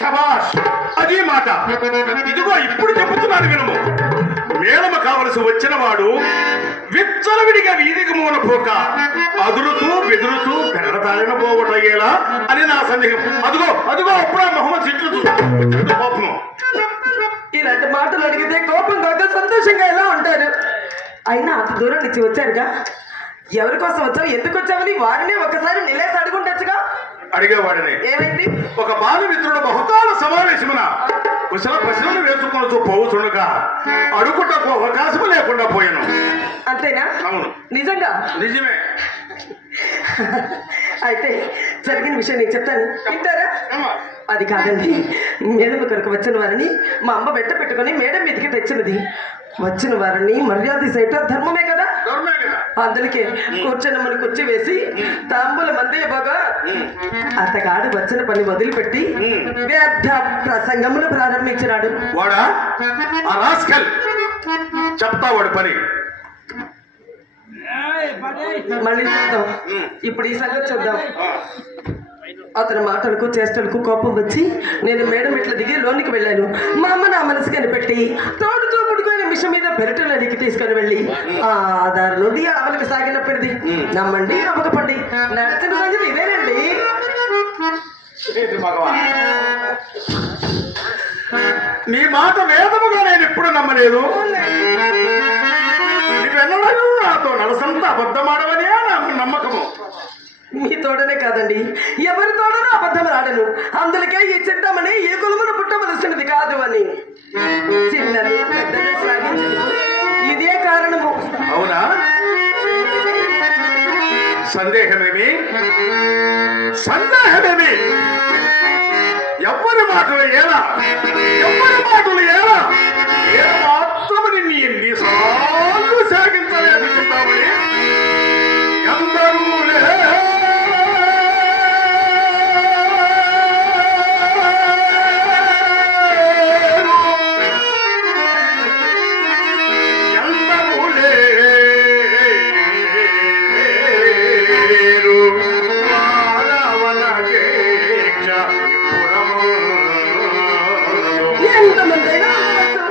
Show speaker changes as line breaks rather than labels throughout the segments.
శబాష్ అదే మాట. ఇదిగో ఇప్పుడు చెబుతున్నాను వినము. మేడమ కావలసి వచ్చిన వాడు విచ్చలవిడిగా వీధికి మూల పోక అదురుతూ బెదురుతూ పెరడతాడిన పోగొట్టగేలా అని నా సందేహం. అదిగో అదిగో అప్పుడే మొహమ్మద్ సిట్లు కోపం
ఇలాంటి మాటలు అడిగితే కోపం కాక సంతోషంగా ఎలా ఉంటారు? అయినా అంత దూరం నుంచి వచ్చారుగా? ఎవరి కోసం వచ్చావు? ఎందుకు వచ్చావని వారిని ఒకసారి నిలే
అడిగేవాడిని.
ఏమైంది?
ఒక బాలమిత్రుడు బహుకాల సమావేశమున కుశల ప్రశ్నలు వేసుకొనొచ్చు పోవుతుండగా అడుగుటకు అవకాశం లేకుండా పోయాను.
అంతేనా?
అవును.
నిజంగా?
నిజమే.
అయితే జరిగిన విషయం నేను చెప్తాను. వింటారా?
అమ్మా.
అది కాదండి. మేడం ఇక్కడికి వచ్చిన వారిని మా అమ్మ వెంట పెట్టుకొని మేడం మీదకి తెచ్చినది. వచ్చిన వారిని మర్యాద చేయటం ధర్మమే కదా?
కదా.
అందుకే కూర్చొని మనకు వచ్చి వేసి తాంబూల మంది బాగా అతగాడు వచ్చిన పని వదిలిపెట్టి వ్యర్థ ప్రసంగమును ప్రారంభించినాడు.
వాడా? ఆ రాస్కల్. చెప్తా వాడు పని.
మళ్ళీ చూద్దాం. ఇప్పుడు ఈ సంగతి చూద్దాం. అతని మాటలకు చేష్టలకు కోపం వచ్చి నేను మేడం ఇట్లా దిగి లోనికి వెళ్ళాను. మా అమ్మ నా మనసు కనిపెట్టి తోడుతో మిషన్ మీద పెరటలోనికి తీసుకొని వెళ్ళి ఆ దారి నుండి ఆవలికి సాగినప్పటిది. నమ్మండి నమ్మకపండి. నడిచిన సంగతి ఇదేనండి.
నీ మాట వేదముగా నేను ఎప్పుడు నమ్మలేదు. నువ్వెన్నడూ నాతో నలసంత అబద్ధమాడవనే నా నమ్మకము.
మీ తోడనే కాదండి. ఎవరి తోడనో అబద్ధం రాడను అందులకే ఈ చింతమని ఏ
సందేహమేమి సందేహమేమి ఎవరి మాటలు ఏలా ఎవరి మాటలు ఏలా
ఎంతమందైనా ఉండవచ్చు.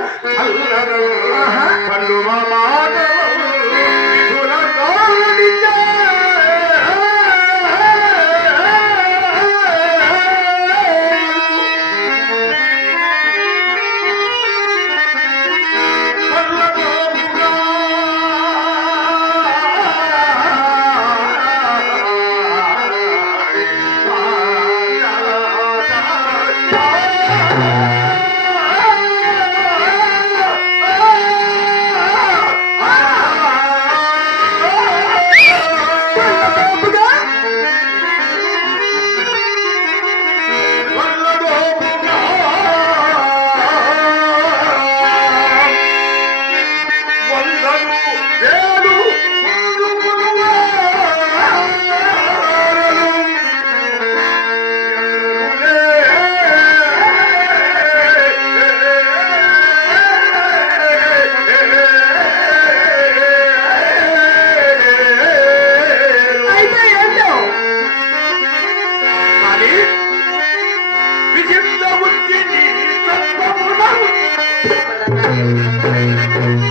Thank you.